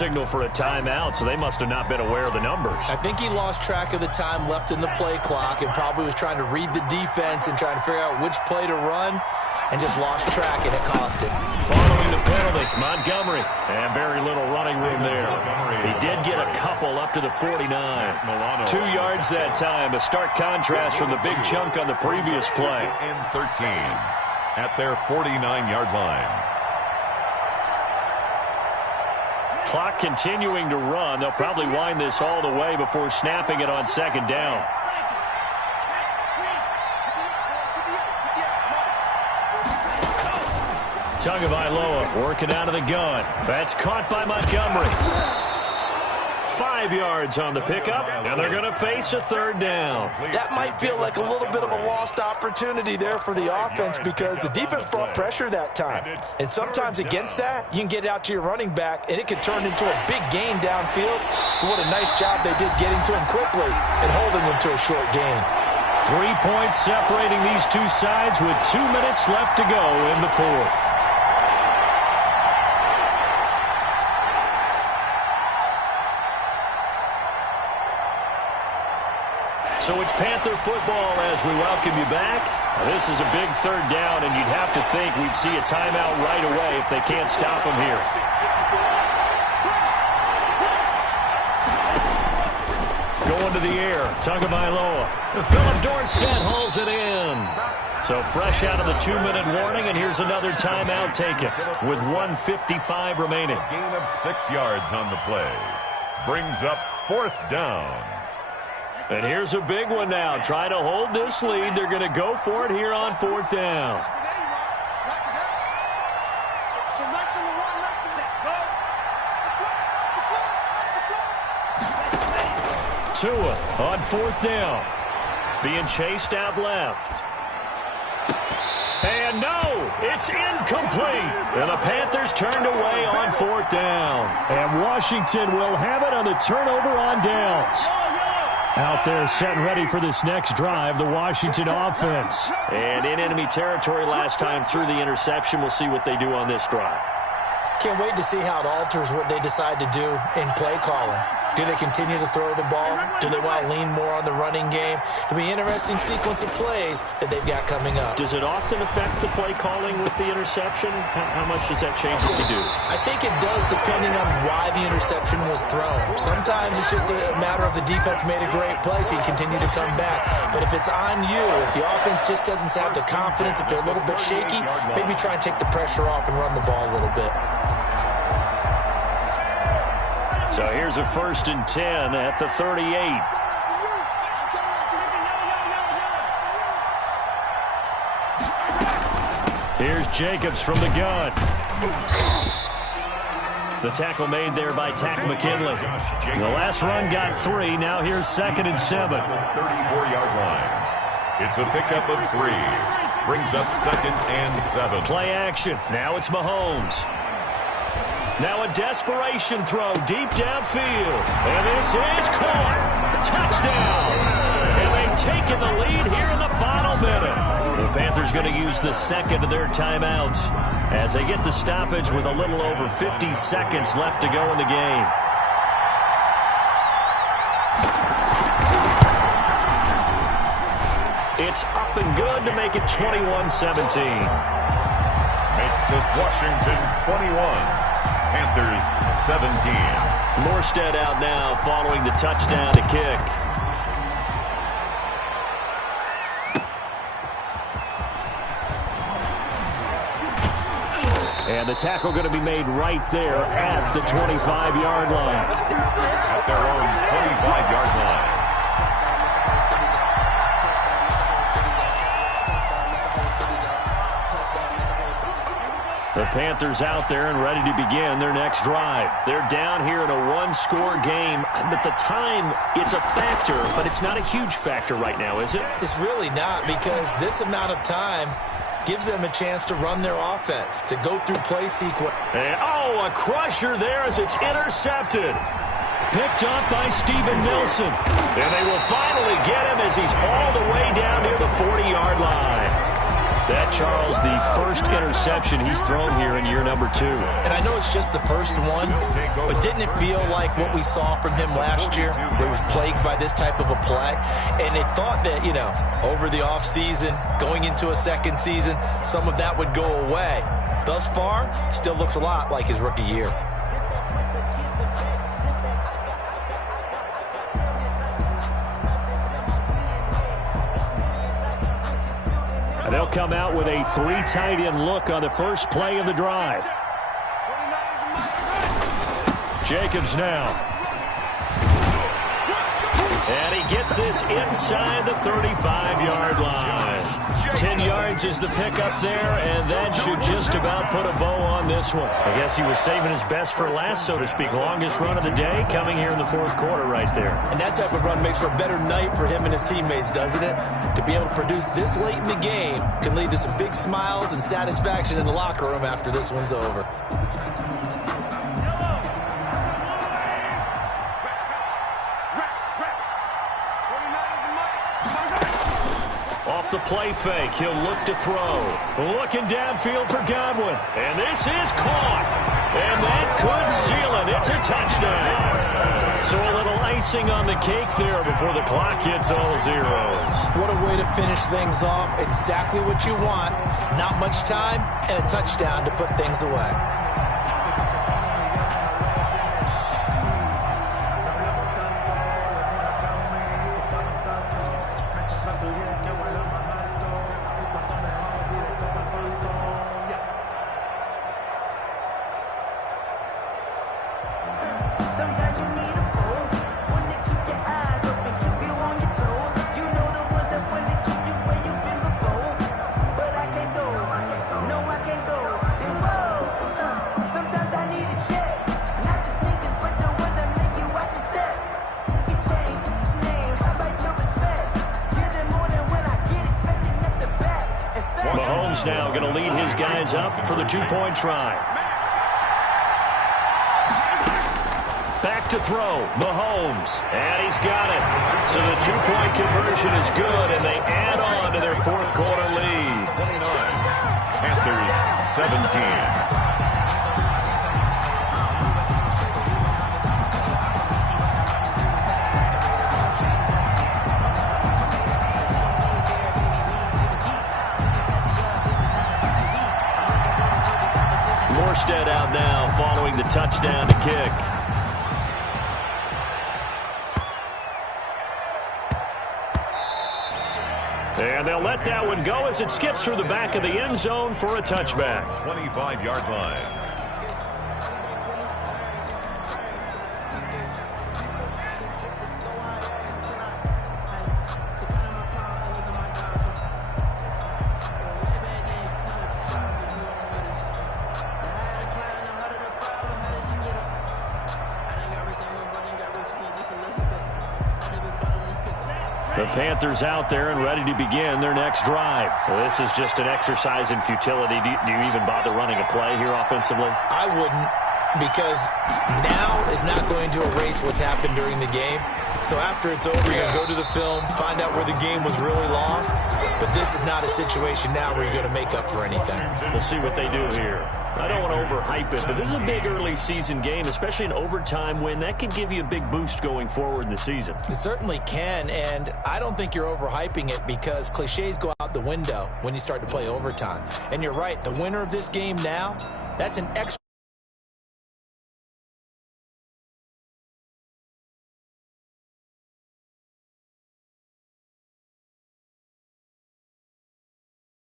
Signal for a timeout, so they must have not been aware of the numbers. I think he lost track of the time left in the play clock and probably was trying to read the defense and trying to figure out which play to run and just lost track, and it cost him. Following the penalty, Montgomery. And very little running room there. He did get a couple up to the 49. 2 yards that time. A stark contrast from the big chunk on the previous play. And 13 at their 49-yard line. Clock continuing to run. They'll probably wind this all the way before snapping it on second down. Tagovailoa working out of the gun. That's caught by Montgomery. 5 yards on the pickup, and they're going to face a third down. That might feel like a little bit of a lost opportunity there for the offense because the defense brought pressure that time. And sometimes against that, you can get it out to your running back, and it could turn into a big gain downfield. But what a nice job they did getting to him quickly and holding him to a short gain. 3 points separating these two sides with 2 minutes left to go in the fourth. So it's Panther football as we welcome you back. This is a big third down, and you'd have to think we'd see a timeout right away if they can't stop them here. Going to the air, Tagovailoa. Philip Dorsett hauls it in. So fresh out of the 2-minute warning, and here's another timeout taken with 1:55 remaining. Gain of 6 yards on the play. Brings up fourth down. And here's a big one now. Trying to hold this lead. They're going to go for it here on fourth down. Tua on fourth down. Being chased out left. And no, it's incomplete. And the Panthers turned away on fourth down. And Washington will have it on the turnover on downs. Out there setting ready for this next drive, the Washington offense. And in enemy territory last time through the interception. We'll see what they do on this drive. Can't wait to see how it alters what they decide to do in play calling. Do they continue to throw the ball? Do they want to lean more on the running game? It'll be an interesting sequence of plays that they've got coming up. Does it often affect the play calling with the interception? How much does that change what you do? I think it does depending on why the interception was thrown. Sometimes it's just a matter of the defense made a great play, so you continue to come back. But if it's on you, if the offense just doesn't have the confidence, if they're a little bit shaky, maybe try and take the pressure off and run the ball a little bit. So here's a 1st and 10 at the 38. Here's Jacobs from the gun. The tackle made there by Takk McKinley. The last run got 3. Now here's 2nd and 7. 34-yard line. It's a pickup of 3. Brings up 2nd and 7. Play action. Now it's Mahomes. Now a desperation throw deep downfield. And this is caught. Touchdown. And they've taken the lead here in the final minute. The Panthers going to use the second of their timeouts as they get the stoppage with a little over 50 seconds left to go in the game. It's up and good to make it 21-17. Makes this Washington 21. Panthers 17. Morstead out now following the touchdown to kick. And the tackle going to be made right there at the 25-yard line. At their own 25-yard line. The Panthers out there and ready to begin their next drive. They're down here in a one-score game. At the time, it's a factor, but it's not a huge factor right now, is it? It's really not, because this amount of time gives them a chance to run their offense, to go through play sequence. And, oh, a crusher there as it's intercepted. Picked up by Steven Nelson. And they will finally get him as he's all the way down near the 40-yard line. That, Charles, the first interception he's thrown here in year number 2. And I know it's just the first one, but didn't it feel like what we saw from him last year, where he was plagued by this type of a play? And it thought that, you know, over the offseason, going into a second season, some of that would go away. Thus far, still looks a lot like his rookie year. They'll come out with a 3 tight end look on the first play of the drive. Jacobs now. And he gets this inside the 35-yard line. 10 yards is the pickup there, and that should just about put a bow on this one. I guess he was saving his best for last, so to speak. Longest run of the day coming here in the fourth quarter right there. And that type of run makes for a better night for him and his teammates, doesn't it? To be able to produce this late in the game can lead to some big smiles and satisfaction in the locker room after this one's over. Off the play fake, he'll look to throw. Looking downfield for Godwin. And this is caught. And that could seal it. It's a touchdown. So a little icing on the cake there before the clock hits all zeros. What a way to finish things off. Exactly what you want. Not much time and a touchdown to put things away. Mahomes now going to lead his guys up for the 2-point try. Back to throw, Mahomes, and he's got it. So the 2-point conversion is good, and they add on to their fourth quarter lead. 29, Panthers 17. Morstead out now following the touchdown to kick. And they'll let that one go as it skips through the back of the end zone for a touchback. 25-yard line. The Panthers out there and ready to begin their next drive. Well, this is just an exercise in futility. Do you even bother running a play here offensively? I wouldn't, because now is not going to erase what's happened during the game. So after it's over, you're going to go to the film, find out where the game was really lost. But this is not a situation now where you're going to make up for anything. We'll see what they do here. I don't want to overhype it, but this is a big early season game, especially an overtime win. That could give you a big boost going forward in the season. It certainly can, and I don't think you're overhyping it because cliches go out the window when you start to play overtime. And you're right, the winner of this game now, that's an extra